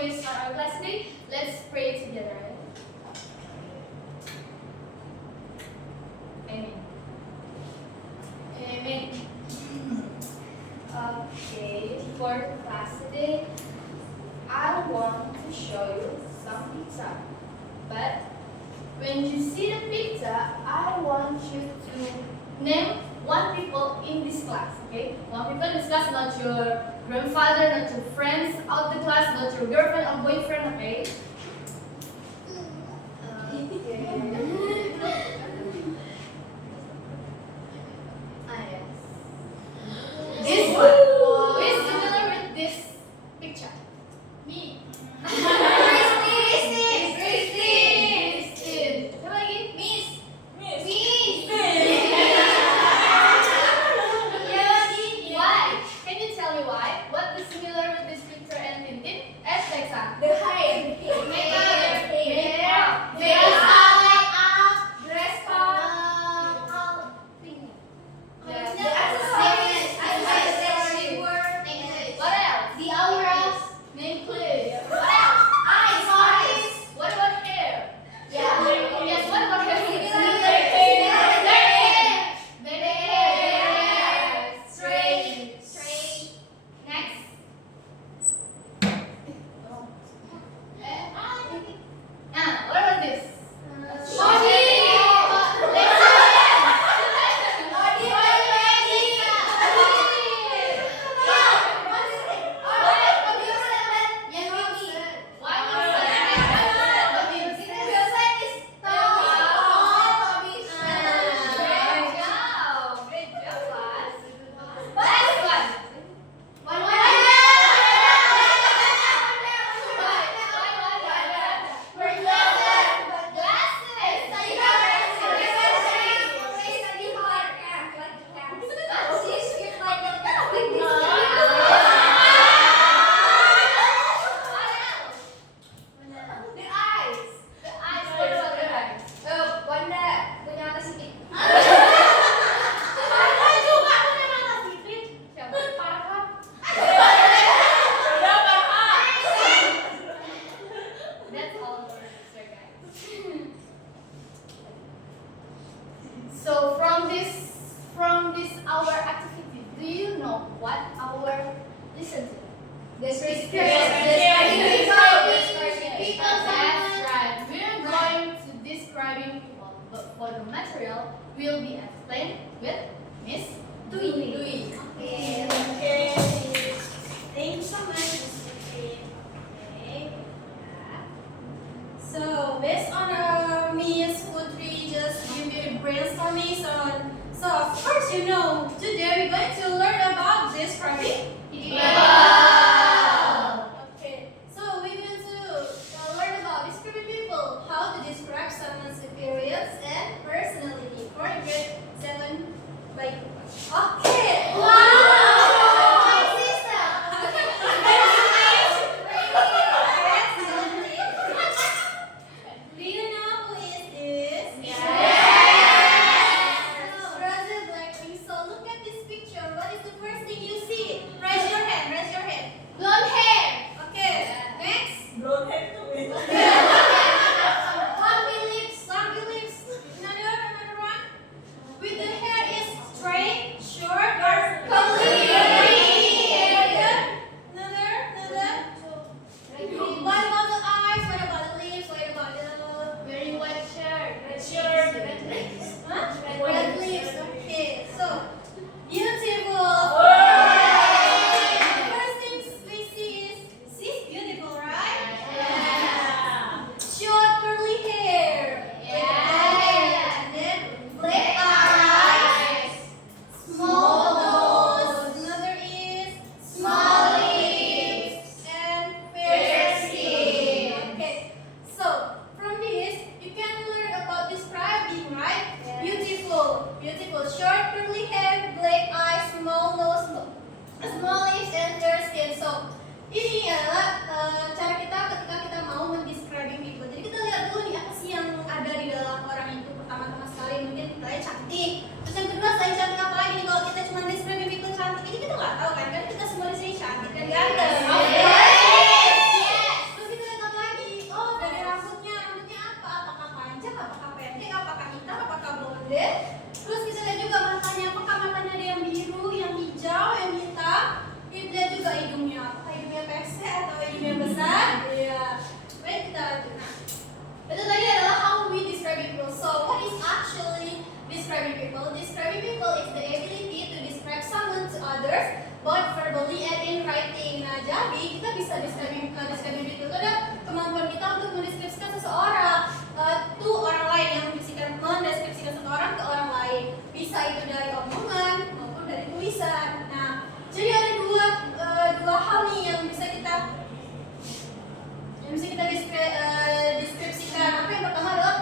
we start our class today. Let's pray together. Amen. Amen. Okay, for class today, I want to show you some pizza. But when you see the pizza, I want you to name one people in this class. Okay, one people in this class, not your grandfather, not your friends out the class, not your girlfriend or boyfriend. Okay. This one. Who is familiar with this picture? Me. Siapa lagi? Miss. Why? Can you tell me why? What is similar with this picture and Tintin? Lexa. The hair. What else? The auras. Name please. What else? Eyes. What about hair? Yeah. Yes, what about hair? Their hair. Straight. Next. What about this? Great job, class. Last one. The eyes. What about the eyes? Siapa? Farhan. That's all for answer, guys. So from this our activity, do you know what our listen to? That's right. We're going to describing people, but for the material will be explained with Miss Dwi. Okay. Thank you so much, Mr. Kim. Okay. So based on Miss Putri just give me brainstorming so of course today we're going to learn about describing. Okay. So we're going to learn about describing people, how to describe someone's appearance and personality for grade 7 by okay. Do you know who is this? Brazil Blackpink. So look at this picture. What is the first thing you see? Raise your hand. both verbally and in writing. Nah, jadi kita bisa describing itu ada kemampuan kita untuk mendeskripsikan seseorang tuh orang lain, yang mendeskripsikan seseorang ke orang lain. Bisa itu dari omongan maupun dari tulisan. Nah, jadi ada dua hal nih yang bisa kita deskripsikan. Apa yang pertama adalah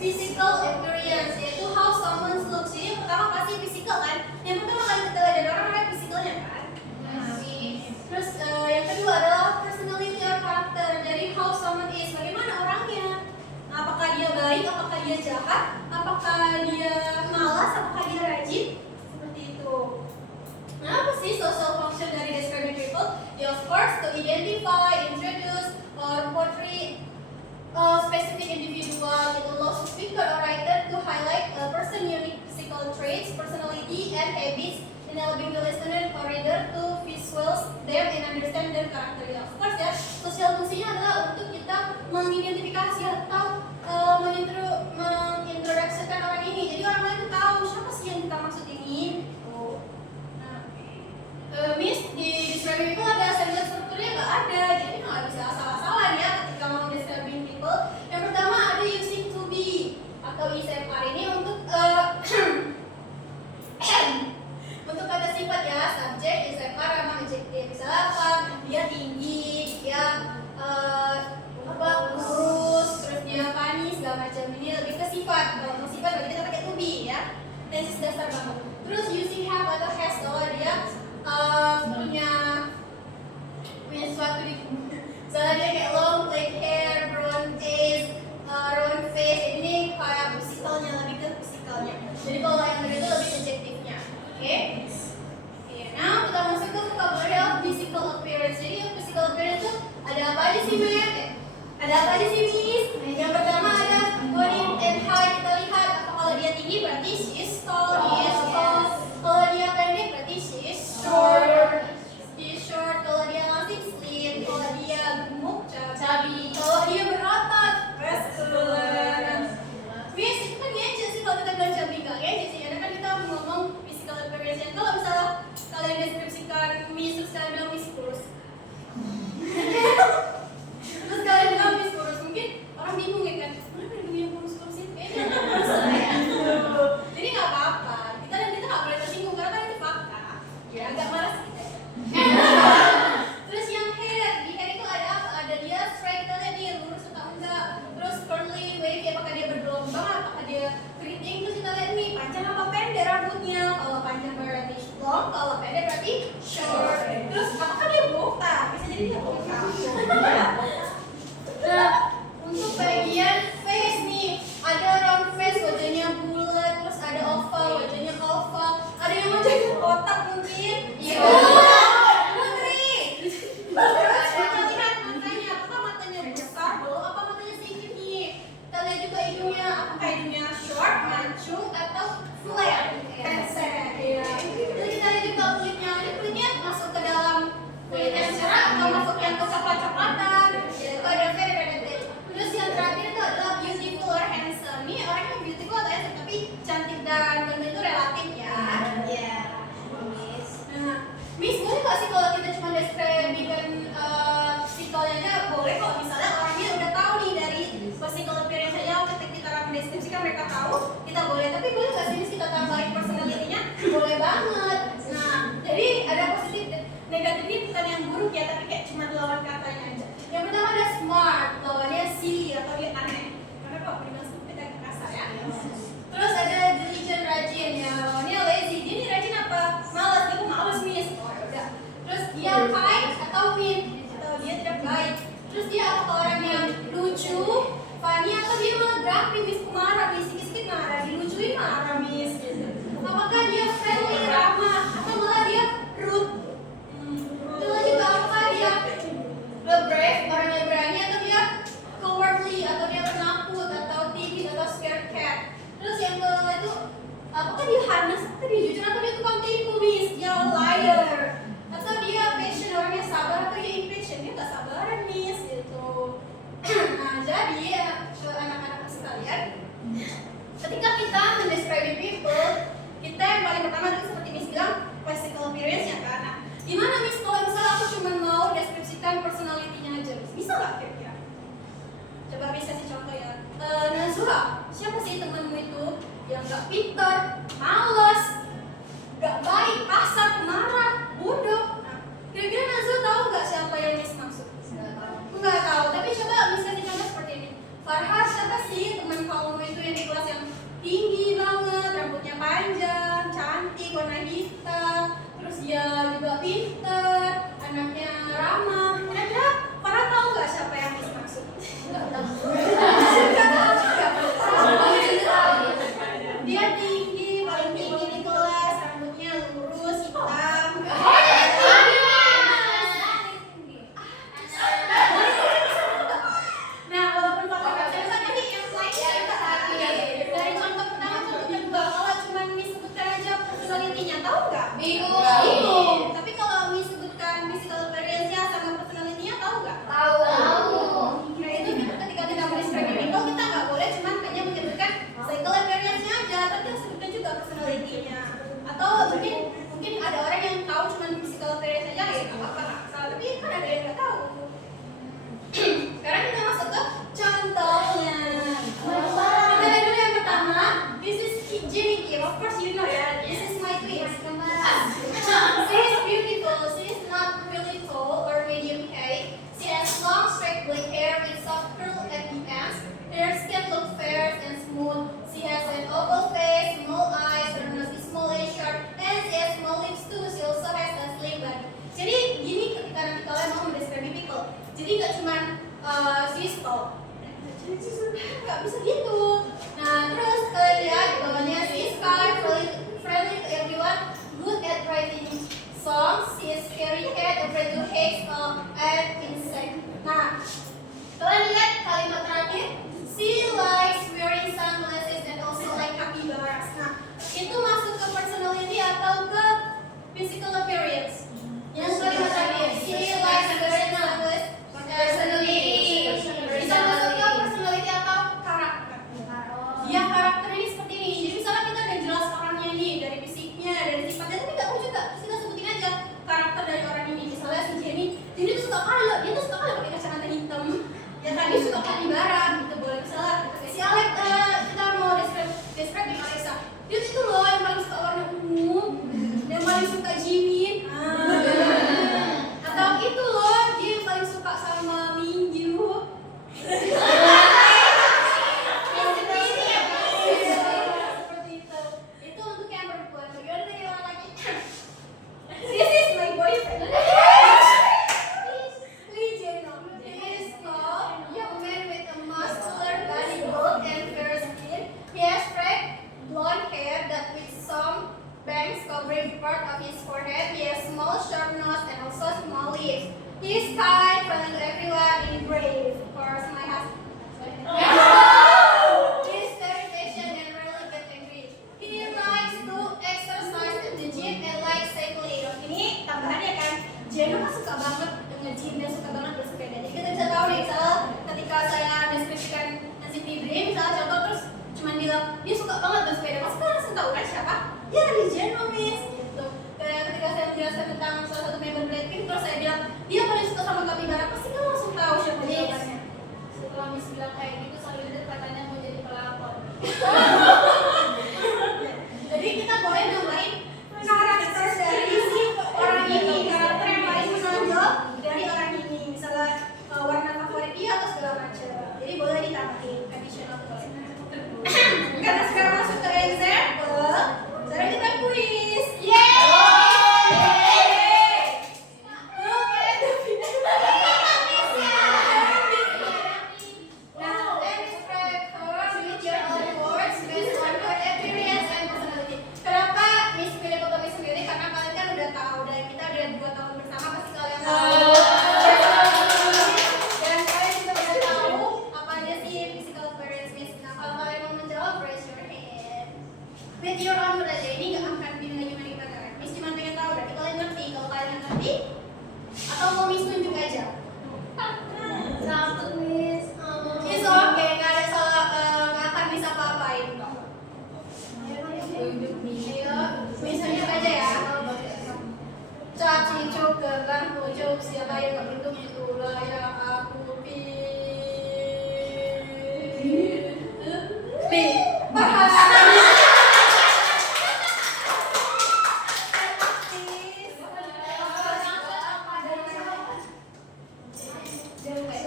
physical appearance, yaitu how someone looks. Jadi yang pertama pasti physical kan. Yang pertama kali kita lihat dari orang lihat physicalnya kan. Terus yang kedua adalah personality or karakter. Jadi how someone is, bagaimana orangnya. Apakah dia baik, apakah dia jahat, apakah dia malas, apakah dia rajin. Seperti itu. Nah, apa sih social function dari describing people? Ya, of course, to identify, introduce, or portray specific individual. It allows the speaker or writer to highlight a person's unique physical traits, personality, and habits, enabling the listener or reader to visualize them and understand their character. Ya, of course ya, sosial fungsinya adalah untuk kita mengidentifikasi atau mengintroduksikan orang ini. Jadi orang lain tuh tahu siapa sih yang kita maksud ini. Miss, di describing people ada sentence strukturnya nggak ada, jadi nggak bisa asal-asalan ya ketika mau describing people. Yang pertama ada using to be atau ISFR ini untuk untuk kata sifat ya, subjek, ISFR sama adjektif. Misalnya apa? Dia tinggi, dia kurus, terus dia panis, segala macam. Ini lebih ke sifat. Kalau sifat berarti kita pakai to be ya. Tenses dasar banget. Terus using have atau has kalau dia punya sesuatu di misalnya dia kayak long black hair, brown eyes, round face. Ini kayak physicalnya, lebih ke physicalnya. Jadi kalau yang itu lebih adjektifnya. Oke? Nah kita masuk ke vocabulary of physical appearance. Jadi physical appearance itu ada apa aja sih, Matt? Ada apa aja sih, Miss? Yang pertama ada body and height. Kita lihat kalau dia tinggi berarti she is tall, he is tall. Kalau dia pendek berarti she is short. She is short. Kalau dia langsing slim. Kalau dia gemuk chubby. Kalau dia berotot muscular. Miss, itu kan gadget sih kalau kita bilang chubby nggak gadget sih. Karena kan kita ngomong physical appearance. Kalau misalnya kalian deskripsikan Miss terus kalian bilang Miss kurus. Terus kalian bilang Miss kurus, mungkin orang bingung ya kan. Mana ada yang kurus-kurus sih? Kayaknya kurus saya. Jadi nggak apa-apa. Kita nggak boleh tersinggung karena kan itu fakta. Ya, agak malas kita. Terus yang hair, di hair itu ada apa? Ada dia straight, kita lihat dia lurus atau enggak. Terus curly, wavy, apakah dia bergelombang, apakah dia keriting. Terus kita lihat nih panjang apa pendek rambutnya. Kalau panjang berarti long, kalau pendek berarti short. Terus apakah dia botak? Bisa jadi dia botak. Nah, untuk bagian face nih, ada round face, wajahnya bulat, terus ada oval, wajahnya oval. Ada yang wajahnya kotak mungkin. Iya. Putri. Terus kita lihat matanya, apakah matanya besar, belum apa matanya sedikit nih. Kita lihat juga hidungnya, apakah hidungnya short, mancung, atau flat, pesek. Iya. Terus kita lihat juga kulitnya, ini kulitnya masuk ke dalam kulit yang cerah atau masuk yang ke coklat-coklatan. Itu ada very related. Terus yang terakhir itu adalah beautiful or handsome. Ini orangnya beautiful atau handsome, tapi cantik dan ganteng itu relatif ya. Iya. Nah, Miss boleh nggak sih kalau kita cuma deskripsikan physical-nya aja? Boleh kalau misalnya orangnya udah tahu nih dari physical appearance aja, ketika kita mendeskripsikan mereka tahu, kita boleh. Tapi boleh nggak sih Miss kita tambahin personality-nya? Boleh banget. Nah, jadi ada positif dan negatif ini bukan yang buruk ya, tapi kayak cuma lawan katanya aja. Yang pertama ada smart, lawannya silly atau dia aneh. Karena kalau dibilang stupid agak kasar ya. Terus ada diligent, rajin ya, lawannya lazy. Dia ini rajin apa? Malas, dia malas Miss. Oh ya udah. Terus dia kind atau mean, atau dia tidak baik. Terus dia apa orang yang lucu, funny atau dia malah grumpy, Miss, marah, Miss, sikit-sikit marah, dilucuin marah Miss. Apakah dia friendly, ramah, atau malah dia rude? Terus juga apakah dia brave, orang yang berani, atau dia cowardly, atau dia penakut, atau timid, atau scared cat. Terus yang kedua itu apakah dia honest, atau dia jujur, atau dia tukang tipu Miss, dia liar, atau dia patient, orangnya sabar, atau dia impatient, dia gak sabaran Miss gitu. Nah jadi anak-anak sekalian, ketika kita mendescribe people, kita yang paling pertama itu seperti Miss bilang physical appearance-nya kan. Nah, gimana Miss kalau misalnya aku cuma mau deskripsikan personality-nya aja, bisa nggak kira-kira? Coba Miss kasih contoh ya. Nazwa, siapa sih temanmu itu yang nggak pintar, malas, nggak baik, kasar, pemarah, bodoh? Nah, kira-kira Nazwa tahu nggak siapa yang Miss maksud? Nggak tahu, tapi coba Miss kasih contoh seperti ini. Farhah, siapa sih teman kamu itu yang di kelas yang tinggi banget, rambutnya panjang, cantik, warna hitam, terus dia juga pintar, anaknya ramah. Kira-kira Farhah tahu nggak siapa yang Miss maksud? Nggak tahu. Dia tinggi, paling tinggi di kelas, rambutnya lurus, hitam. Nah, walaupun Farhah nggak bisa, tadi yang lain kita dari contoh pertama, contoh kedua, kalau cuma Miss sebutkan aja personality-nya, tahu nggak? Bingung. Tapi kalau Miss sebutkan physical appearance-nya sama personality-nya, tahu nggak? Tahu. Nah, itu ketika kita mendescribe people, kita nggak boleh cuma hanya menyebutkan physical appearance-nya aja, tapi kita sebutkan juga personality-nya. Atau mungkin ada orang yang tahu cuma physical appearance aja, ya nggak apa-apa, nggak salah. Tapi kan ada yang nggak tahu. Sekarang kita masuk ke contohnya. Kita lihat dulu yang pertama. This is Jenny Kim. Of course you know ya. This is my twin. She is beautiful. She is not really tall or medium height. She has long straight black hair with soft curl at the ends. Her skin looks fair and smooth. She has an oval face, small eyes, her nose is small and sharp, and she has small lips too. She also has a slim body. Jadi gini ketika nanti kalian mau mendescribe people. Jadi nggak cuma she is tall. Nggak bisa gitu. Nah terus kalian lihat di bawahnya she is kind, friendly to everyone, good at writing songs. She is scary cat, afraid to hate and insect. Nah kalian lihat kalimat terakhir, she likes wearing sunglasses and also like capybaras. Nah itu masuk ke personality atau ke physical appearance? Yang kalimat terakhir, she likes wearing sunglasses. Personality. Bisa masuk ke personality atau karakter? Ya karakter ini seperti ini. Jadi misalnya kita udah jelas orangnya nih dari fisiknya, dari sifatnya, tapi nggak tahu juga. Terus kita sebutin aja karakter dari orang ini. Misalnya si Jenny tuh suka kalau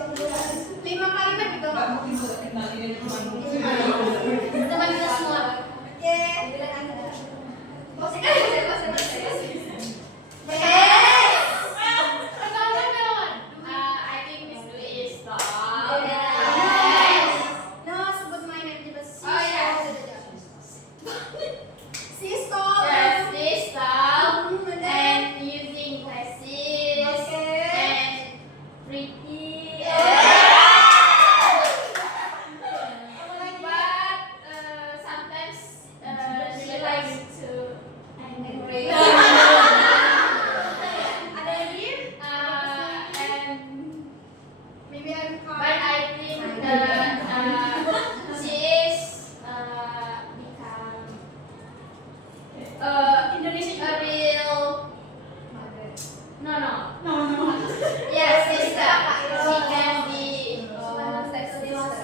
5 kalimat gitu. Nggak mungkin gue kenal ini cuma Teman kita semua. Oke. I think Miss Dwi is the No, sebut my name juga. Oh, ya. Sisko. Yes, this style Bener. and using glasses Okay. and pretty. But sometimes she likes to angry. Ada lagi? And Maybe I'm but calm. I think that she is become Indonesia a real no. no. Yes, sister. She can be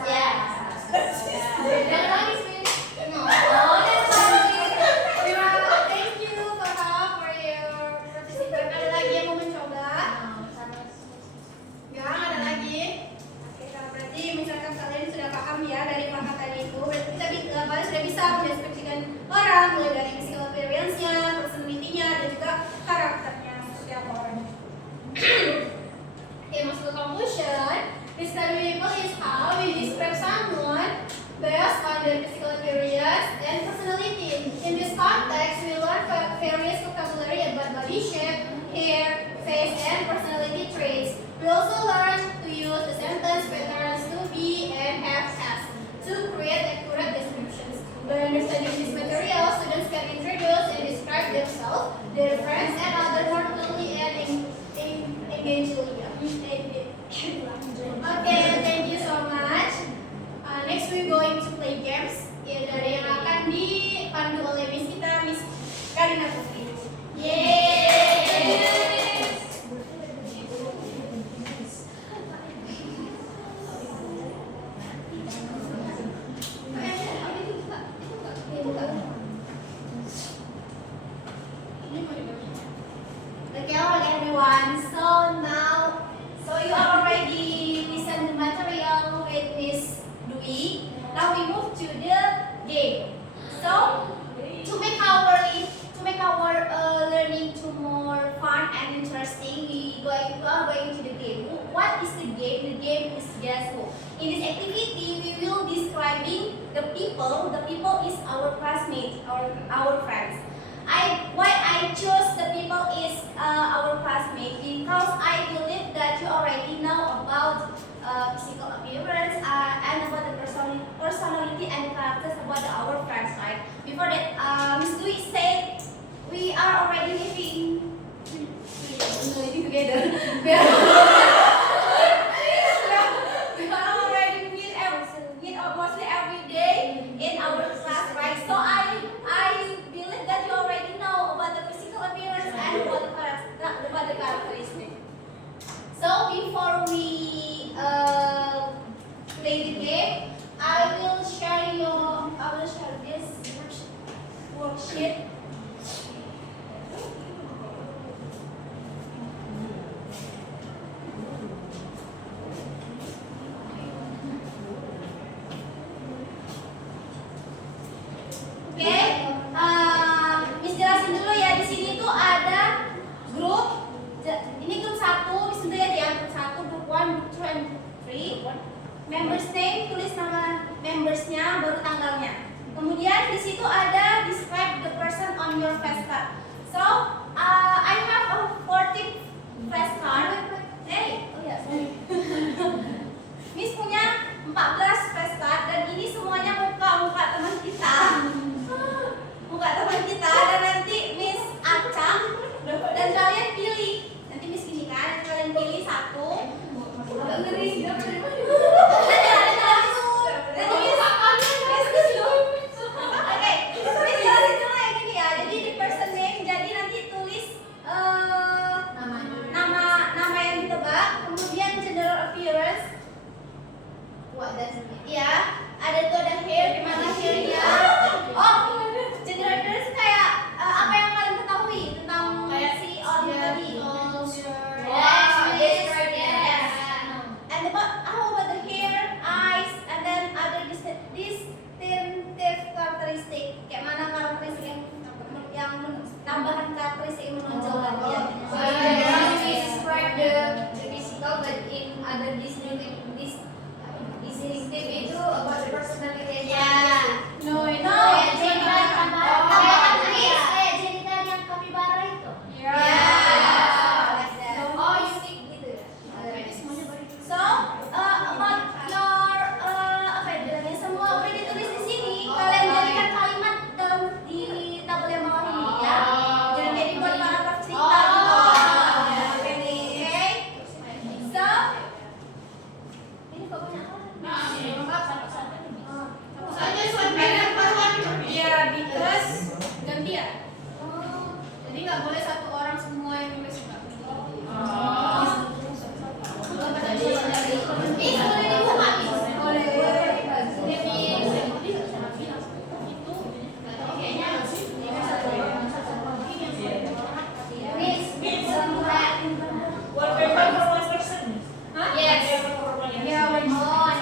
yeah. Jangan nangis, Miss. No. Thank you, Kakak, for your participation. Ada lagi yang mau mencoba? Enggak, ada lagi. Oke, Kak, berarti misalkan kalian sudah paham ya dari kakak tadi itu, berarti kalian sudah bisa mendeskripsikan orang mulai dari physical appearance-nya, personality-nya, dan juga karakternya seperti apa orangnya. Okay, masuk ke conclusion. Describing people is how we describe someone based on their physical appearance and personality. In this context, we learn various vocabulary about body shape, hair, face, and personality traits. We also learn to use the sentence patterns to be and have as to create accurate descriptions. By understanding this material, students can introduce and describe themselves, their friends, and other more clearly and engagingly. Okay, thank you so much. Next we're going to play games. Dari yang akan dipandu oleh Miss kita, Miss Karina Putri. Yeay! Okay, all everyone. So you already listened the material with Miss Dwi. Now we move to the game. So to make our learning to more fun and interesting, we are going to the game. What is the game? The game is guess who. In this activity, we will describing the people. The people is our classmates, our friends. Why I choose the people is our classmates because I believe that you already know about physical appearance and about the personality and the characters about our friends, right? Before that, Miss Dwi said we are already living together. We are already meet mostly every day in our class, right? So I believe that you already know about the physical appearance and about the characteristics. So before we play the game, I will share this worksheet. Oke, Miss jelasin dulu ya. Di sini tuh ada grup. Ini grup 1, Miss lihat ya, grup 1, grup 1, grup 2, and grup 3. Members name, tulis nama membersnya, baru tanggalnya. Kemudian di situ ada describe the person on your flashcard. So, I have a 14 flashcard. Hey, oh ya, sorry. Miss punya 14 flashcard dan ini semuanya muka teman kita. Muka teman kita dan nanti Miss acang dan kalian pilih. Nanti Miss gini kan, kalian pilih satu. Ngeri. Oke, Miss jelasin dulu yang gini ya. Jadi di person name, jadi nanti tulis nama yang ditebak, kemudian general appearance. What does it mean? Ya, ada tuh ada hair, di mana hairnya? Oh, general appearance kayak apa yang kalian ketahui tentang si orang tadi? Culture. Yes, Yes, yes. And about nggak boleh satu orang semua yang nulis nggak? Miss, boleh dibuka, Miss? Boleh. Wallpaper for one person. Hah? Yes. Wallpaper for one person. Ya, one.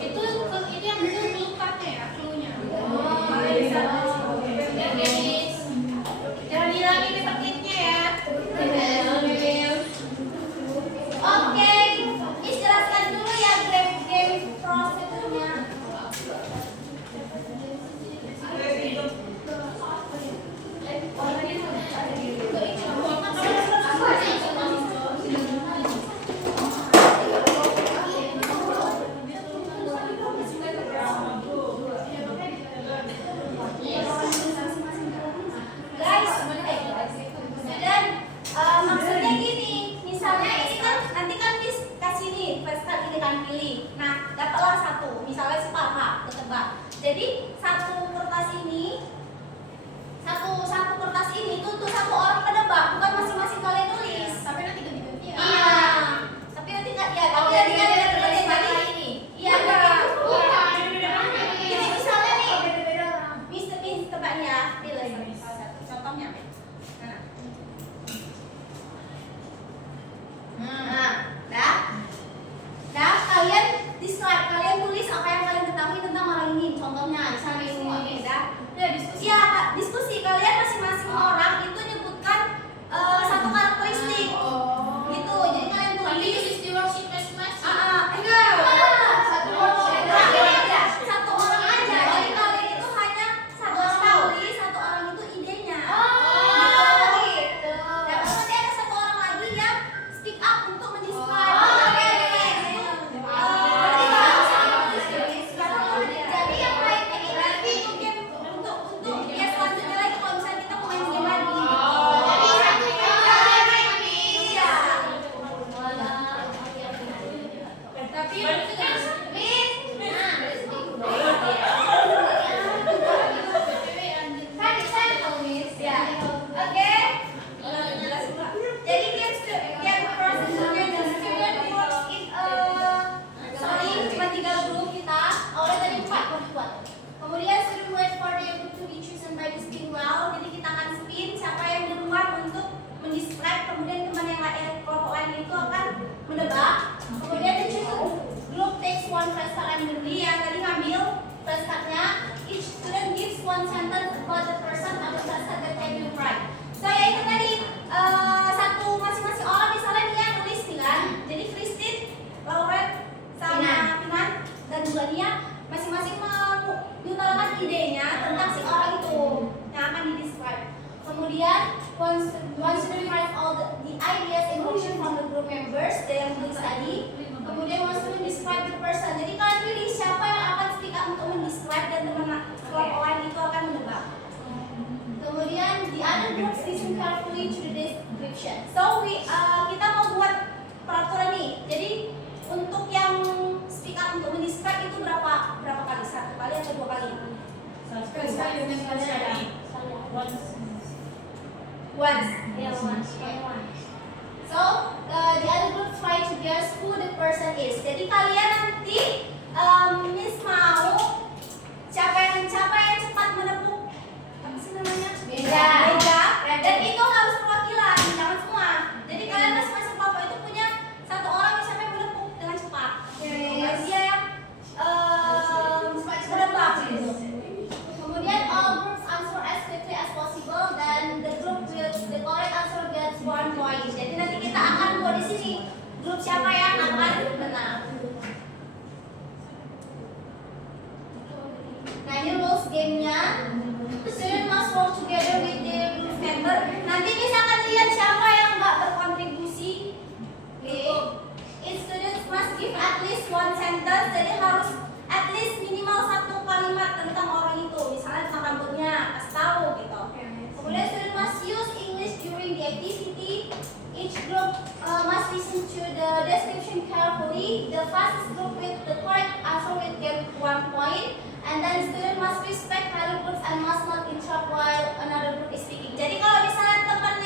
Itu yang betul pelukatnya ya, clue-nya. Jangan hilangin paper clip-nya ya. Oke, Miss jelaskan dulu ya game prosedurnya. Guys, dan maksudnya gini, misalnya ini kan nanti kan Miss kasih nih, first card ini kan pilih. Nah, dapatlah satu, misalnya sepakat, ketebak. Jadi satu kertas ini, satu kertas ini itu untuk satu orang penebak, bukan masing-masing kalian nulis. Sampai nanti ganti-ganti ya. Iya. Tapi nanti nggak ya, tapi nanti kan ada jadi ini. Iya, jadi misalnya nih, Miss tebaknya, pilih salah satu. Contohnya. Nah, kalian describe, kalian tulis apa yang kalian ketahui tentang orang ini. Contohnya, misalnya ini, dah. Diskusi kalian masing-masing orang itu nyebutkan satu karakteristik. Gitu. Jadi kalian tulis. di worksheet masing-masing. Enggak. Satu worksheet. Satu orang aja. Jadi kalian itu hanya satu orang tulis, satu orang itu idenya. Gitu. Dan nanti ada satu orang lagi yang speak up untuk mendescribe. Jadi yang lain ini untuk ya selanjutnya lagi kalau misalnya kita mau main game lagi. Iya. Tapi itu kan jadi game prosedurnya dan student works in cuma 3 grup kita. Awalnya tadi 4 buat. Kemudian student wait for the group to be chosen by the spin well. Jadi kita akan spin siapa yang duluan untuk mendescribe, kemudian teman yang lain kelompok lain itu akan menebak. Kemudian the chosen group takes one first card randomly, yang tadi ngambil first cardnya. Each student gives one sentence about the person on the first card that can you write. So ya itu tadi satu masing-masing orang misalnya dia nulis nih kan. Jadi Christine, Lauren, sama Pinan dan juga Nia masing-masing mengutarakan idenya tentang si orang itu yang akan di-describe. Kemudian once you write all the ideas and emotion from the group members yang tulis tadi. Kemudian once you describe the person. Jadi kalian pilih siapa yang akan speak up untuk mendescribe dan teman kelompok lain itu akan menebak. Kemudian the other groups listen carefully to the description. So kita mau buat peraturan nih. Jadi untuk yang speak up untuk mendescribe itu berapa kali? 1 kali atau 2 kali? Once. So the other group try to guess who the person is. Jadi kalian nanti Miss mau siapa yang cepat menepuk apa sih namanya? Meja. Dan itu harus perwakilan, jangan semua. Jadi kalian masing-masing kelompok itu punya satu orang yang siapa yang menepuk dengan cepat. Dan dia yang menebak gitu. Kemudian all groups answer as quickly as possible dan the correct answer gets 1 point. Jadi nanti kita akan buat di sini grup siapa yang akan menang. Nah ini rules gamenya. Student must work together with the group member. Nanti misalkan lihat siapa yang nggak berkontribusi. Each student must give at least 1 sentence. Jadi harus at least minimal 1 kalimat tentang orang itu. Misalnya tentang rambutnya, kasih tahu gitu. Kemudian student must use English during the activity. Each group must listen to the description carefully. The fastest group with the correct answer will get 1 point. And then student must respect other groups and must not interrupt while another group is speaking. Jadi kalau misalnya teman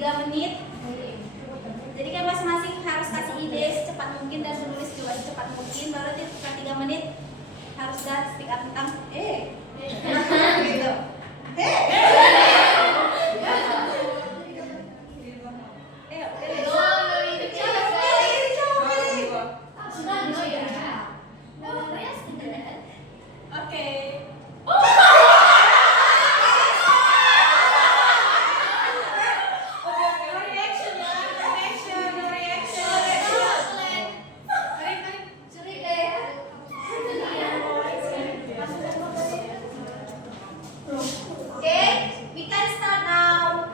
3 menit. Jadi kan masing-masing harus kasih ide secepat mungkin dan menulis juga secepat mungkin. Baru setelah 3 menit harus sudah speak up tentang gitu. Oke. Okay, we can start now.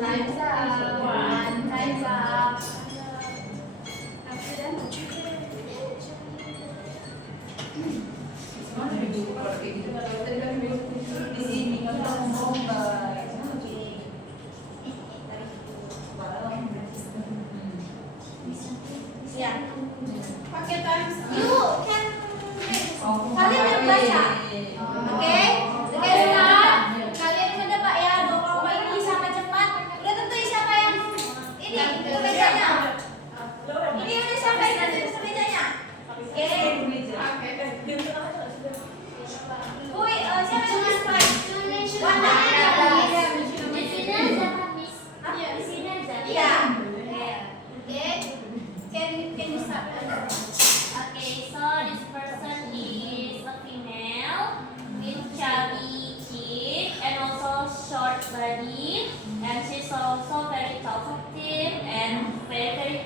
Time's up. Time's up. Ya. Oke, times. You can. Kalian yang baca. Oke. Oke, start. Kalian menebak ya dua kelompok ini sama cepat. Udah tentu siapa yang ini ke mejanya. Ini udah sampai ke mejanya. Oke. Woi, siapa yang mulai? Wanda. Di sini aja kan, Miss. Di sini aja. Iya. Oke. Can you start? Okay, so this person is a female with chubby cheek and also short body, and she's also very talkative and very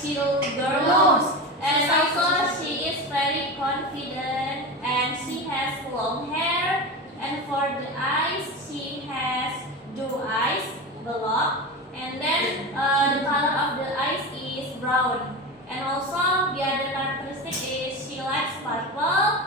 chill girl. And also she is very confident and she has long hair, and for the eyes she has blue eyes, block, and then the color of the eyes is brown. And also the other characteristic is she likes purple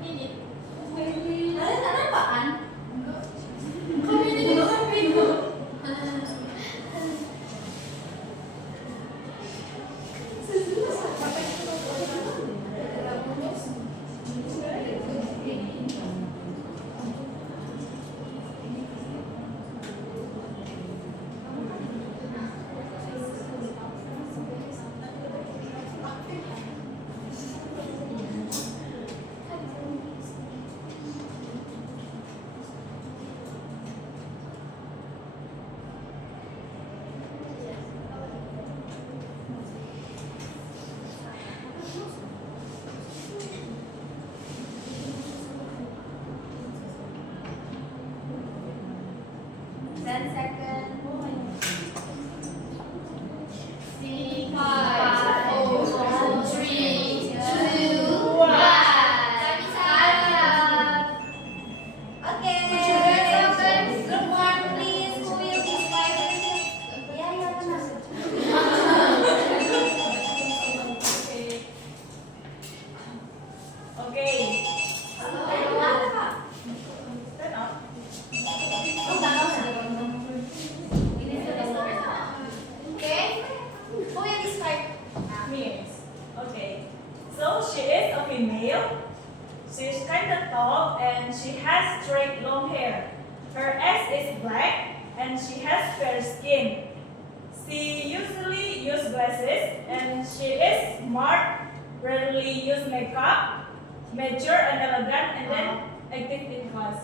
minute. Kalian apaan? Community campaign. She's kind of tall and she has straight long hair. Her eyes is black and she has fair skin. She usually uses glasses and she is smart, rarely use makeup, mature and elegant, and then active in class.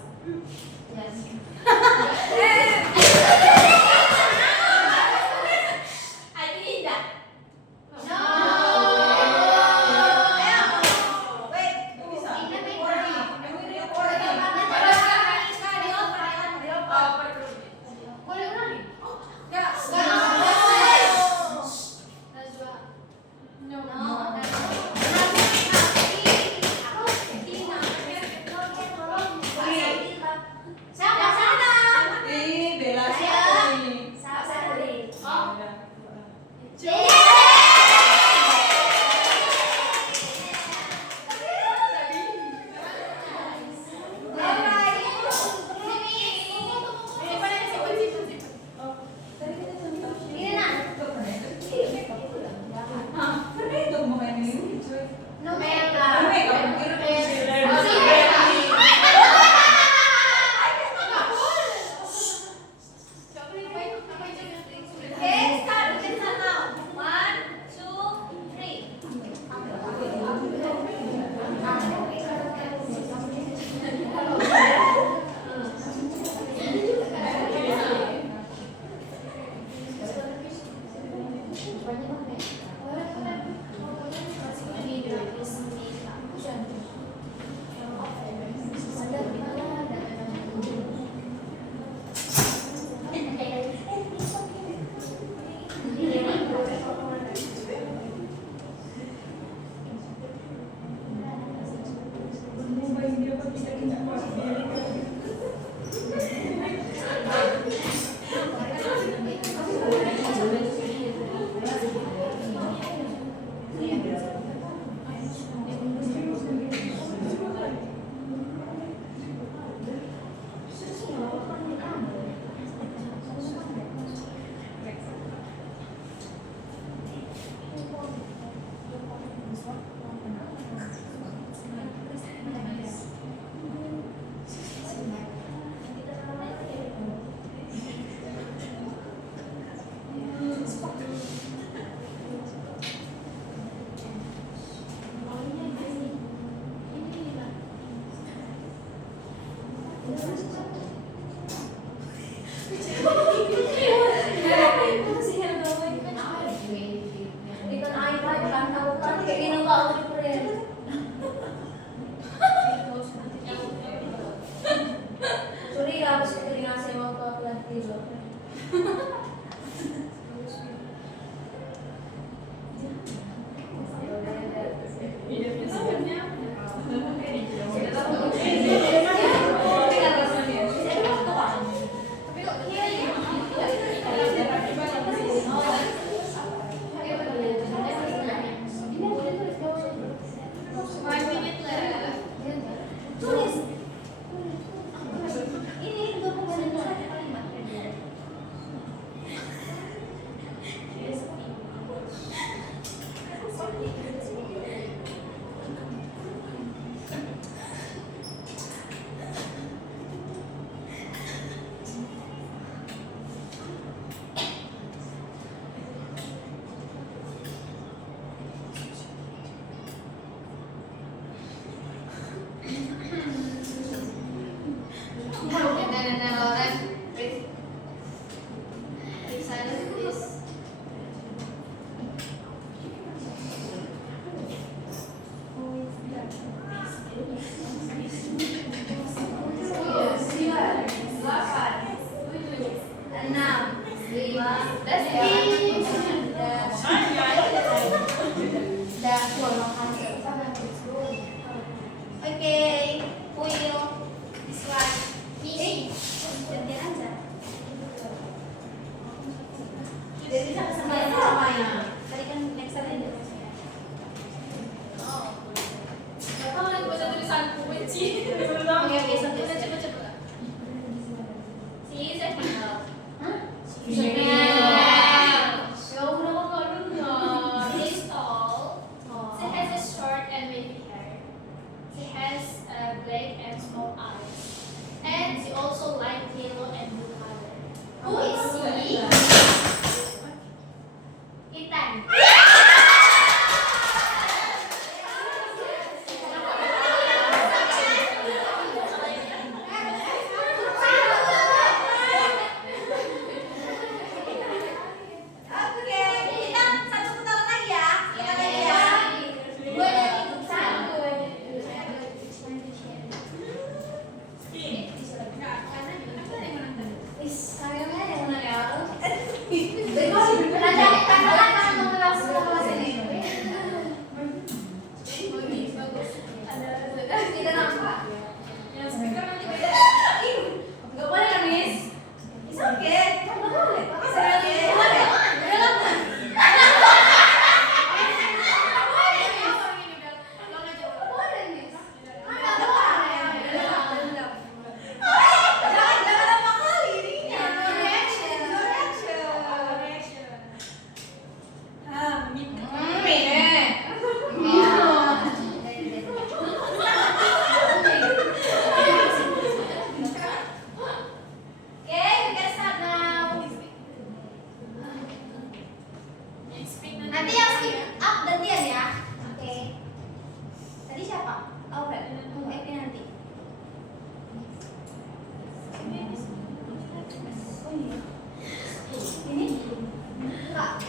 Okay, who will describe? Me. Gantian aja. Jadi sama ya. Tadi kan next aja. Kamu lihat baca tulisanku benci. Oke, biasa Coba coba. She is a female. Ya udah kok nggak dengar. She is tall. She has a short and wavy hair. She has black and small eyes. And she also light yellow and blue color. Who is she? Ethan. Oke, kita satu putaran lagi ya. Kita lagi ya. Gue dari satu. Is kayaknya yang mana ya? Tidak nampak. Yang speaker nanti beda. Gak boleh kan, Miss? It's okay. Gak boleh. Makasih ya, Miss. Boleh. Boleh, Miss. Jangan lama kali ininya. Reaction. Okay, we can start now. Nanti yang speak up gantian ya. Oke. Tadi siapa? Alfred. Epi nanti. Oh iya. Ini? Enggak.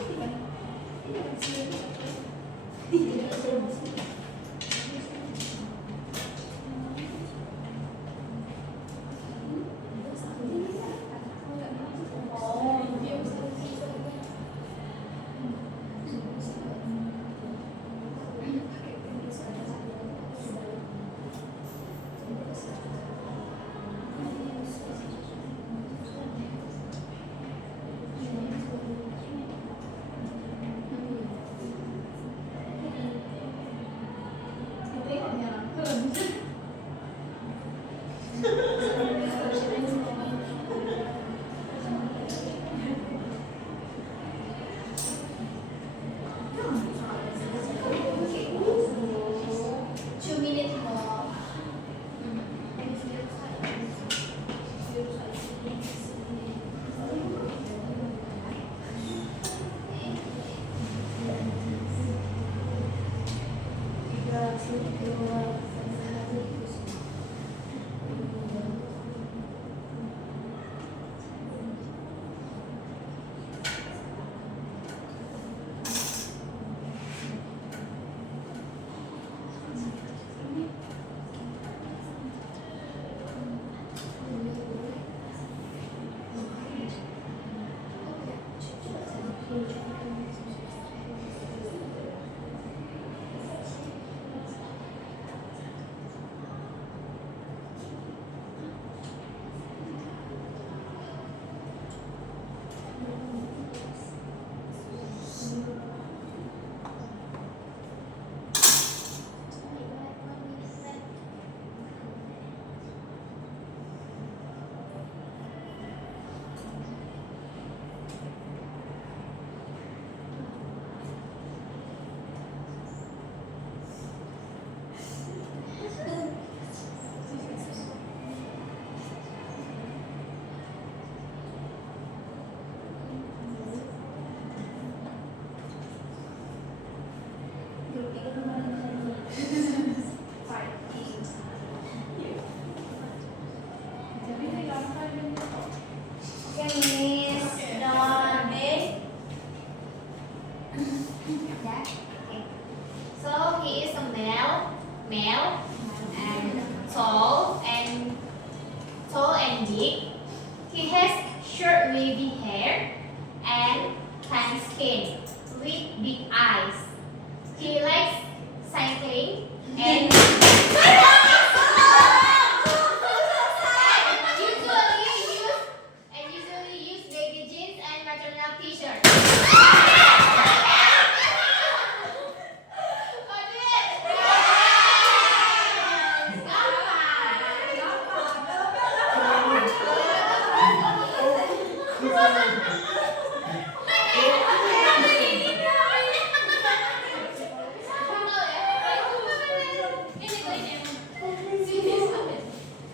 skin with big eyes. He likes fasting and usually use baggy jeans and maternal t-shirts.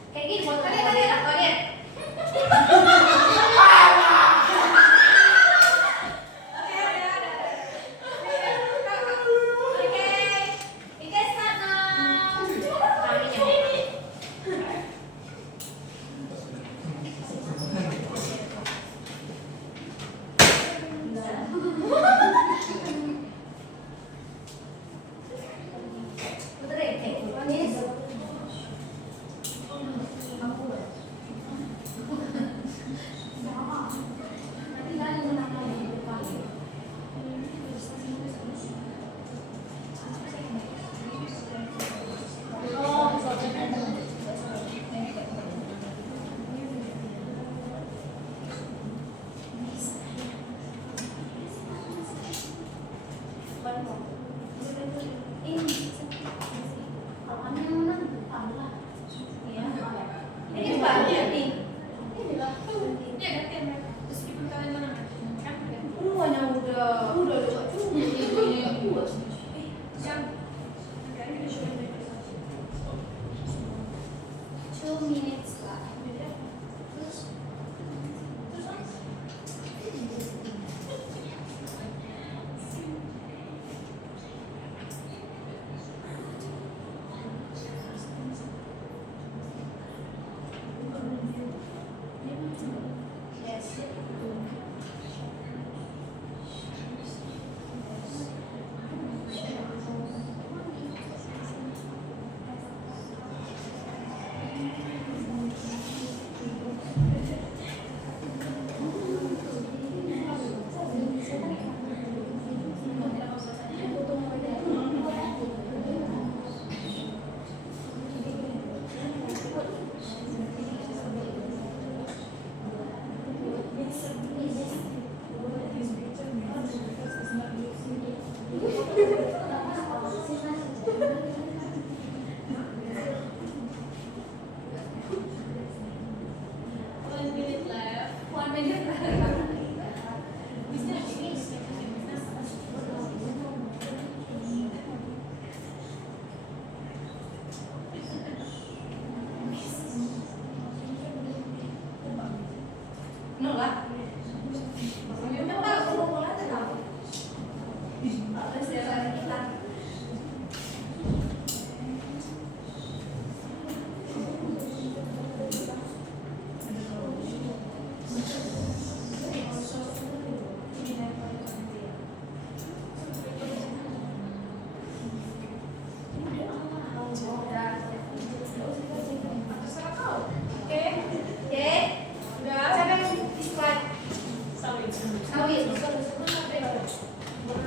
Kayak gini, buat kalian.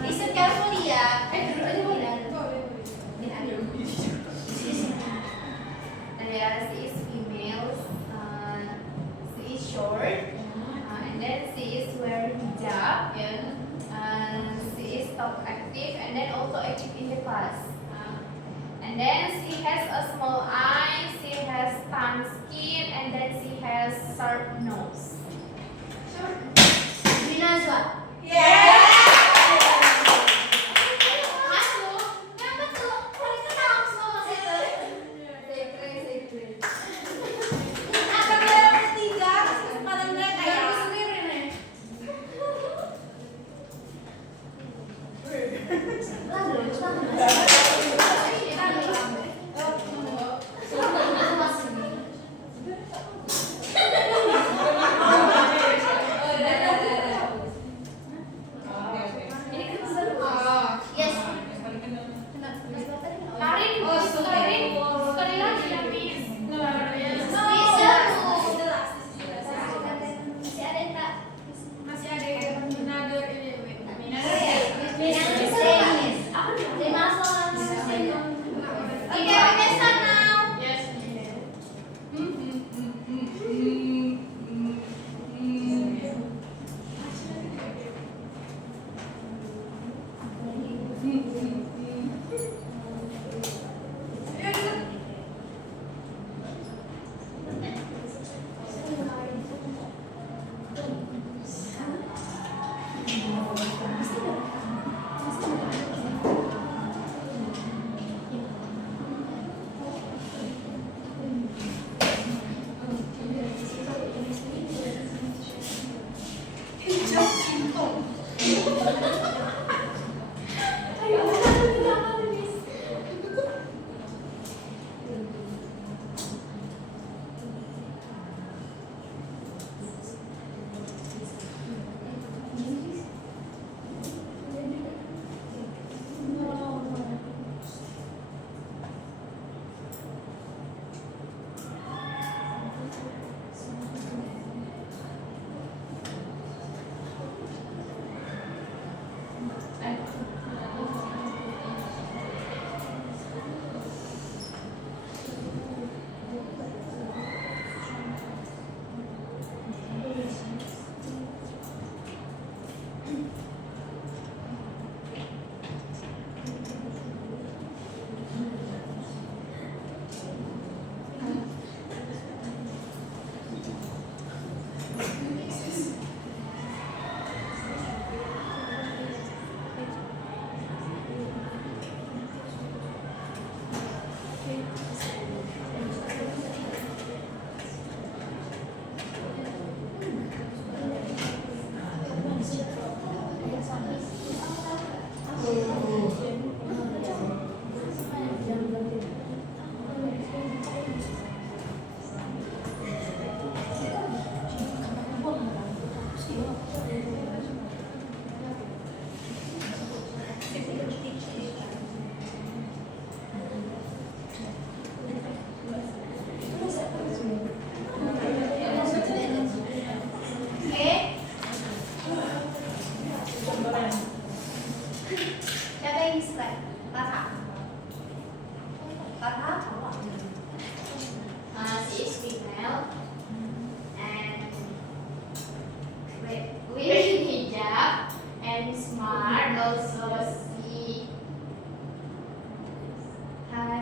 Listen carefully ya. Duduk aja boleh. And yeah, she is female. She is short. And then she is wearing hijab. She is talk active and then also active in the class. And then she has a small eye. She has tan skin and then she has sharp nose. Binazwa.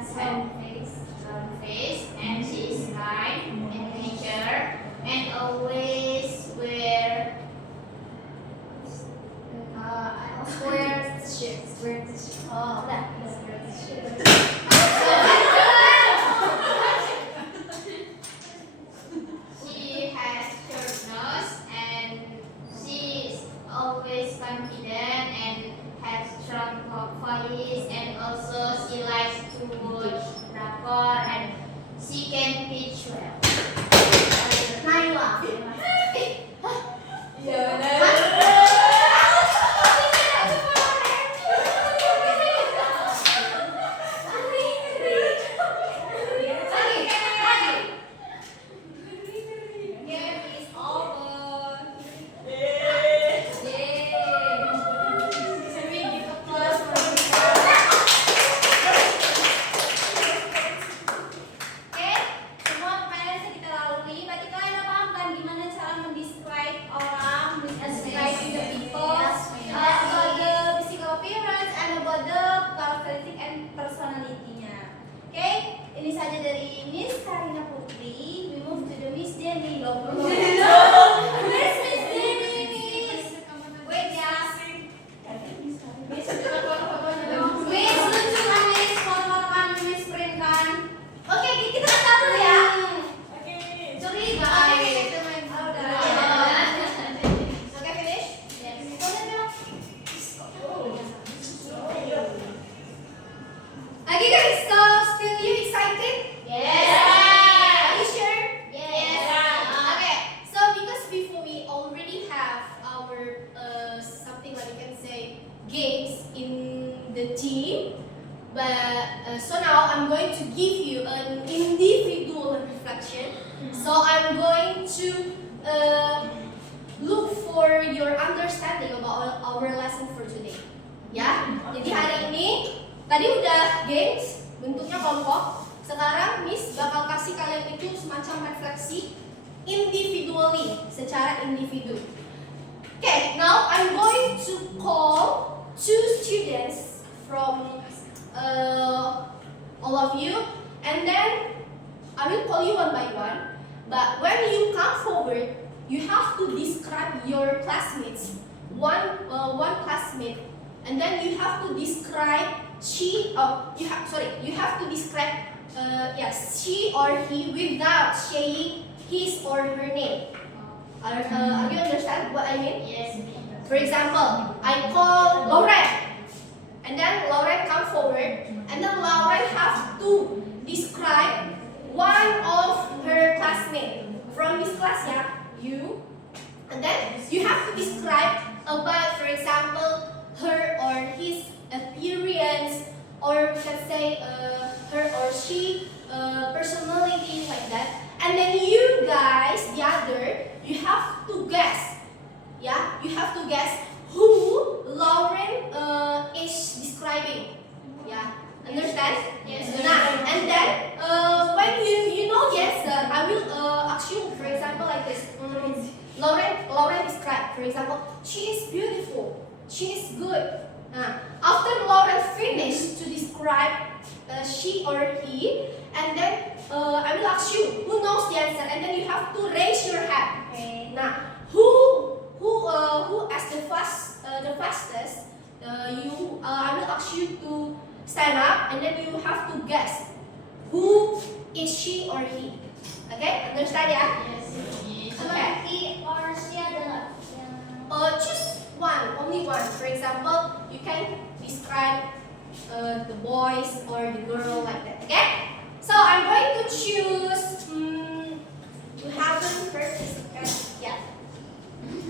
has round face, and she is kind and nature and always wear Square shirt. Oh, that. She has short nose and she is always confident and has strong voice and also she likes to watch drakor and she can pitch well. Naila. Ya benar. Game is over. Yay! Yay. Can we give applause for this? Oke, semua pertanyaan bisa kita lalui. Berarti kalian udah paham kan gimana cara mendescribe orang, describe the people, about the physical appearance and about the characteristic and personality-nya. Oke, ini saja dari Miss Karina Putri. We move to the Miss Jenny. Where's Miss Jenny, Miss? Wait ya. Miss, Miss, lucu kan Miss? Foto-foto kan Miss print kan? Oke, kita kata dulu ya. Oke. Curiga. Oh, udah. Oke, finish? Boleh dong. Lagi guys, so still you excited? Are you sure? Okay, so because before we already have our something like you can say games in the team, but so now I'm going to give you an individual reflection. So I'm going to look for your understanding about our lesson for today. Ya, jadi hari ini tadi udah games bentuknya kelompok. Sekarang Miss bakal kasih kalian itu semacam refleksi individually, secara individu. Okay, now I'm going to call two students from all of you, and then I will call you one by one. But when you come forward, you have to describe your classmates, one classmate, and then you have to describe you have to describe she or he without saying his or her name. Are you understand what I mean? Yes. For example, I call Lauren, and then Lauren come forward, and then Lauren have to describe one of her classmates from this class, you, and then you have to describe about, for example, her or his appearance, or we can say her or she personality, like that. And then you guys, the other, you have to guess. Yeah, you have to guess who Lauren is describing. Yeah, understand? Yes. Nah, and then when you know the answer, I will ask you, for example, like this. Lauren describe, for example, she is beautiful, she is good. After Lauren finished to describe she or he, and then I will ask you who knows the answer, and then you have to raise your hand. Okay. Now, who asked the fastest? I will ask you to stand up, and then you have to guess who is she or he. Okay, understand ya? Okay. He or she adalah Choose one, only one. For example, you can describe the boys or the girl like that. Okay? So I'm going to choose. You haven't first. Yeah.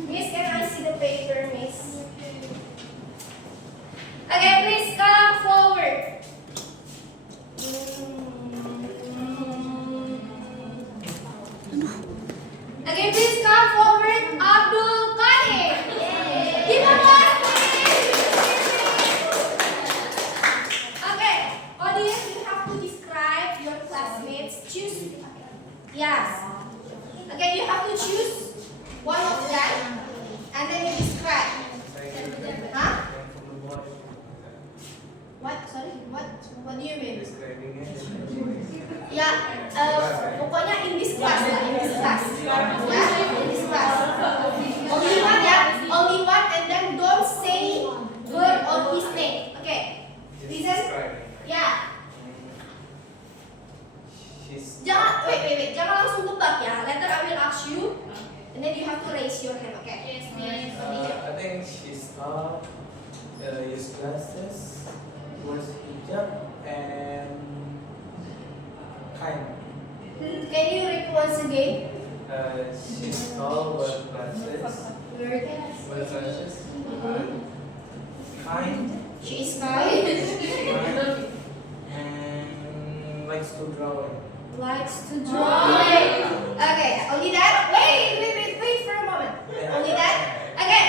Miss, can I see the paper, Miss? Okay, please come forward. Okay, please come forward, Abdul Qadir. Give a applause, please. Okay, audience, you have to describe your classmates. Choose. Yes. Okay, you have to choose one of them, and then you describe. Huh? What? Sorry. What? What do you mean? Describing it. Ya, pokoknya in this class lah, in this class. Ya, in this class. Only one ya, only one, and then don't say her or his name. Okay, listen. Ya, jangan, wait, jangan langsung tebak ya. Later I will ask you, and then you have to raise your hand. Okay? Yes, miss. I think she's tall, use glasses, wears hijab, and kind. Can you repeat once again? She's tall, wears glasses, Word. kind, She is kind. and likes to draw. Likes to draw. Okay, only that. Wait for a moment. Only that. Okay,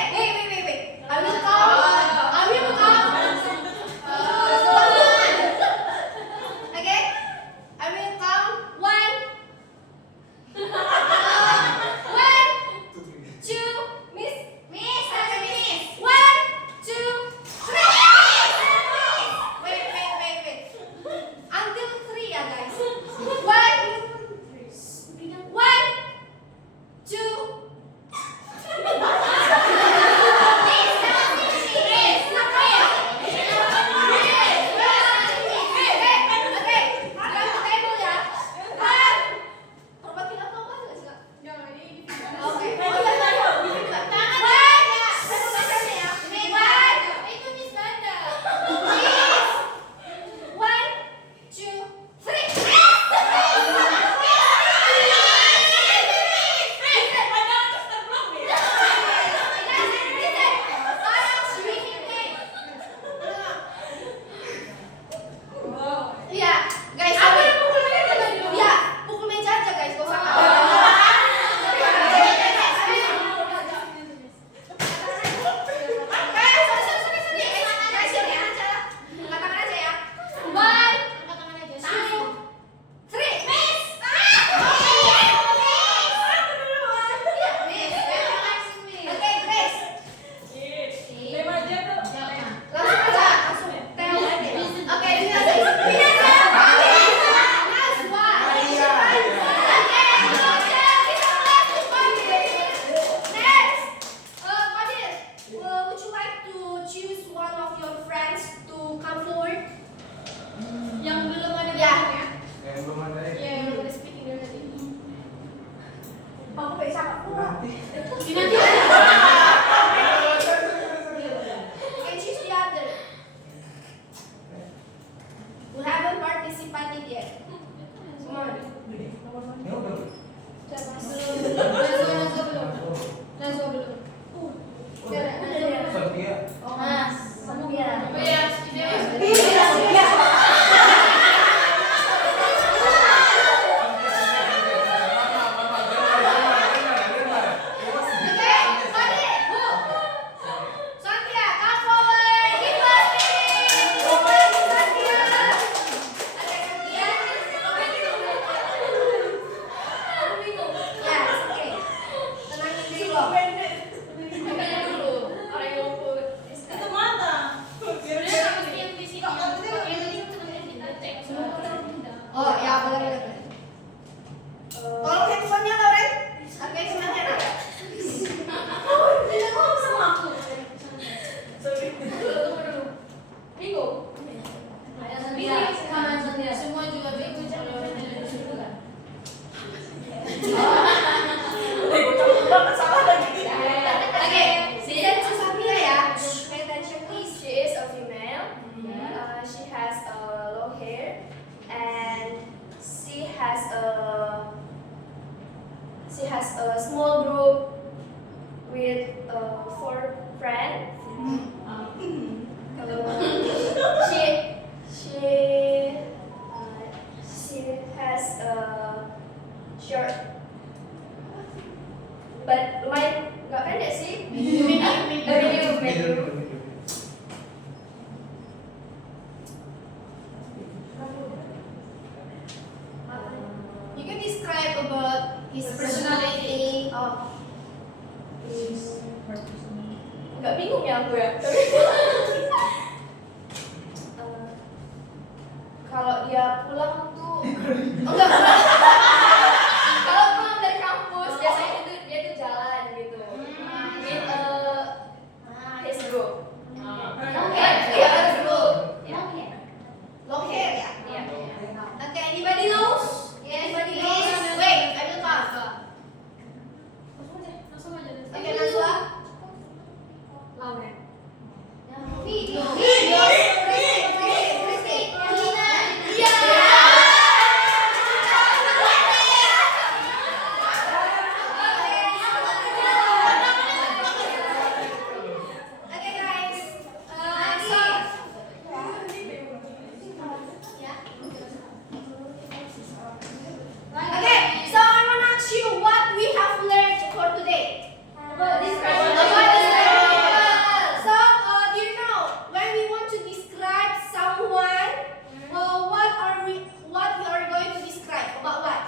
wait. I will count. Okay, I will count 1, 2, Miss. 1, 2, 3. Wait. Until 3 ya guys. 1, 2. Iya, guys. Iya, pukul meja aja guys, gak usah would you like to choose one of your friends to come forward? Yang belum ada Ya. namanya. Yang belum ada ya? Ya, yang belum ada speaking dari tadi. Aku bisa Nanti. and choose the other. We haven't participated yet. Come on. Ya udah. Nazwa belum. Sophia. Mas, Sophia. Oh ya, Satya, come forward. Give us please. Satya. Ya, oke. Tenangin dulu. Itu mana? Oh, ya benar. Tolong handphonenya Loren. Oke, sebentar. Tidak ngomong sama aku. Semua juga bingung kalau ada suku kan. Oke, listen to Satya ya. Pay attention please. She is a female. She has long hair, and she has a small group with 4 friends. She has a short, but lumayan nggak pendek sih. Medium. You can describe about his personality. Oh, Nggak bingung ya aku ya. dia pulang tuh enggak kalau pulang dari kampus biasanya dia tuh jalan gitu with his group dia ada group Long hair ya? iya Okay, anybody knows? Anybody knows? Wait, I will pass. Langsung aja. Okay, Najwa. Lauren. Video. Okay guys, so I want to ask you what we have learned for today. So, do you know when we want to describe someone, what we are going to describe about what?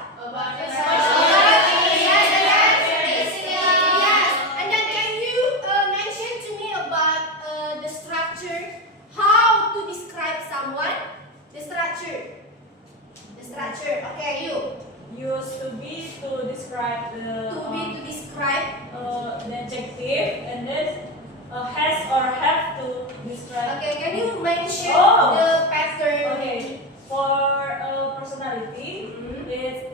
Yes. And then can you mention to me about the structure? How to describe someone? The structure. Okay, you. Used to be to describe the To describe. the adjective, and then has or have to describe. Okay, can you mention Oh. the pattern? Okay, for personality, Mhm. it's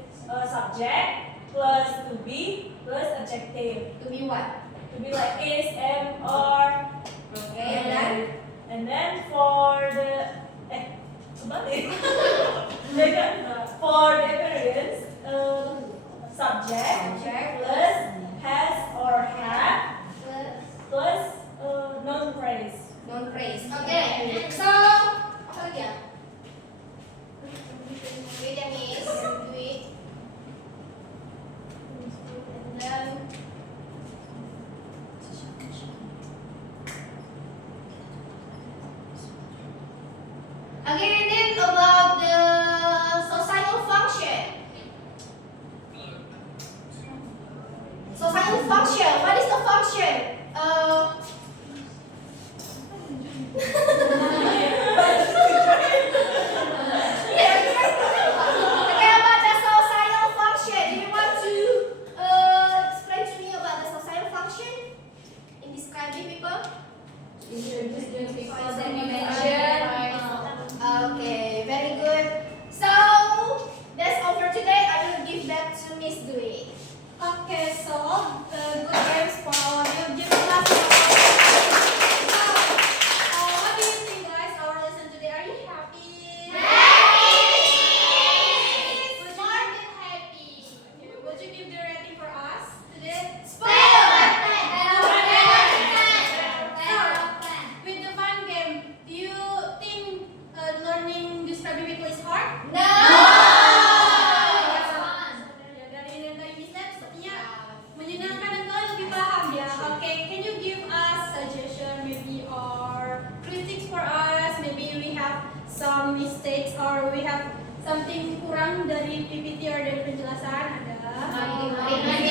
subject plus to be plus adjective. To be what? To be like is, am, are. Okay, and then? And then for the kembali. For the appearance, subject plus has or have plus noun phrase. Non phrase. Okay. So, apa lagi ya? Wait ya Miss. Wait. And then. Okay, and then about the societal function. Societal function. What is the function? Okay, about the societal function. Do you want to explain to me about the societal function in describing people? people that we mentioned Okay, very good. So that's all for today. I will give back to Miss Dwi. Okay, so good games for our new gym class. So, what do you think, guys? Our lesson today. Are you happy? Would you okay, would you give the rating for us today? So, with the fun game, do you think learning describing people is hard? Ya, dari nilai Miss sepertinya menyenangkan dan kalian lebih paham ya. Okay, can you give us suggestion maybe or critics for us? Maybe we have some mistakes or we have something kurang dari PPT or dari penjelasan ada.